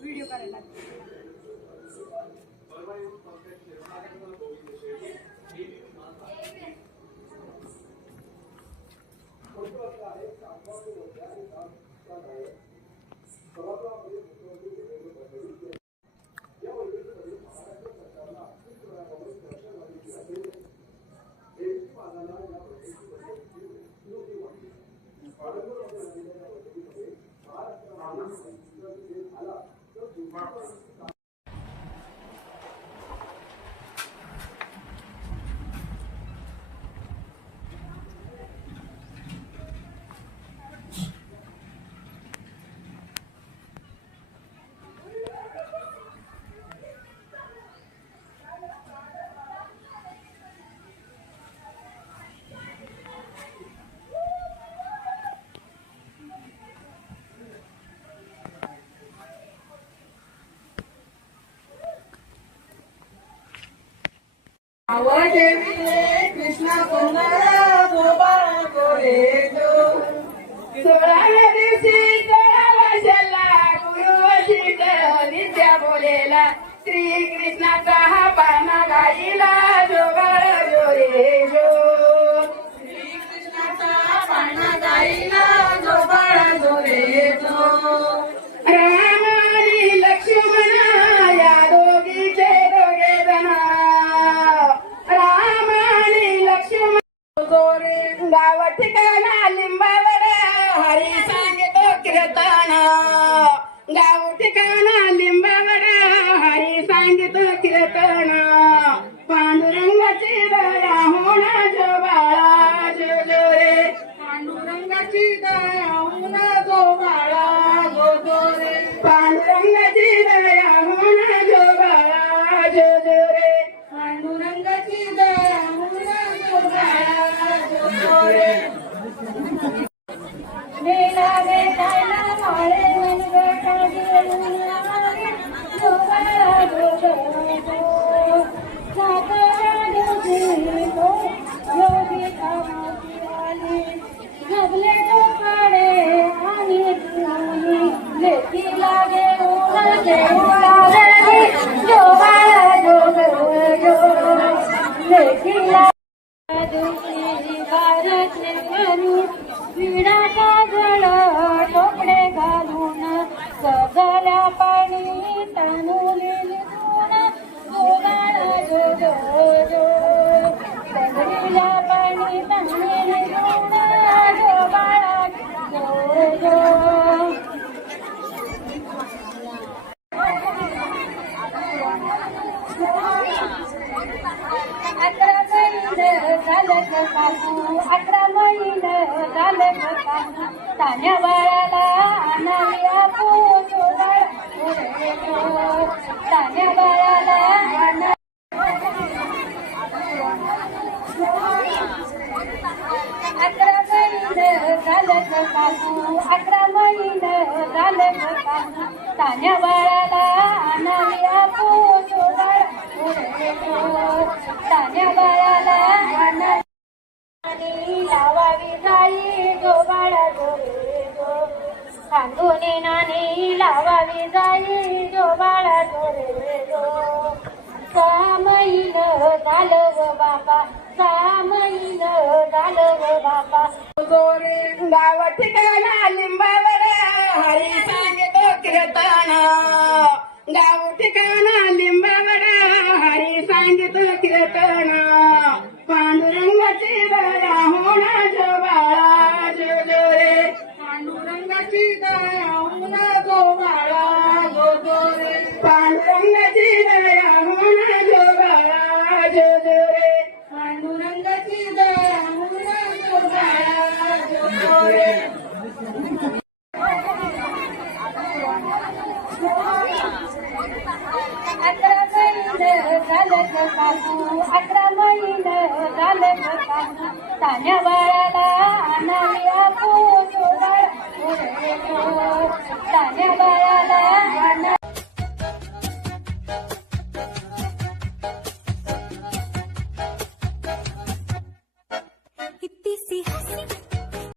video करायला कृष्ण कुमार गोपाळ गोरे जो 16व्या दिवशी वशला गुरुवशी नित्य बोलेला श्री कृष्णाचा हा पाना गाईला जोगाळ गोरे जो श्री कृष्णाचा हा पाना गाईला जोगाळ गोरे जो राम आणि लक्ष्मण या दोघीचे दोघे जण राम आणि लक्ष्मण गोरे गाव ठिकाणा लिंबावर हरी सांगतो कीर्तन गाव ठिकाणा लिंबावर हरी सांगतो कीर्तन पांडुरंगाची दया होणा जो बाळा जो जो रे पांडुरंगाची दया होणा जो बाळा जो जो रे पांडुरंगाची दया होणा जो बाळा जो जो रे पांडुरंगाची दया होणा जो बाळा जो जो रे मेला बेटायला वाळे मनगटा घेऊन आले जो बाळा जो जो सातारा दिवशी तो योगी कामाची आली जगले तो काळे आणि तुनी लेकी लागे उन्हाचे उडाले जो बाळा जो जो लेकी लागे दिवशी बाराचे घरी विडा काजळ टोपडे घालून सगळ्या पाणी तांदूळी लिहून जो बाळा जो जो जो सगळीला पाणी तांदूळी लिहून जो बाळा जो जो अकरा महिने झालं काकू तान्या बाळाला आणावी आपण तान्या बाळाला अकरा महिने झालं काकू अकरा महिने झालं काकू तान्या बाळाला आणावी आपण तान्या बाळाला लावावी जाई जो बाळा जोरे जो सांगूने नानी लावावी जाई जो बाळा जोरे जो 6 महिने झालं ग बापा 6 महिने झालं ग बापा जोरे गाव ठिकाणा लिंबावर हरी सांगतो कीर्तन गाव ठिकाणा लिंबावर हरी सांगतो कीर्तन पांडुरंगाची दया होणा जो बाळा जो जो रे पांडुरंगाची दया होणा जो बाळा जो जो रे पांडुरंगाची दया होणा जो बाळा जो जो रे पांडुरंगाची दया होणा जो बाळा जो जो रे अकरा झालं ग काकू 11 महिनं झालं ग काकू तान्या बाळाला आणावी आपण तान्या बाळाला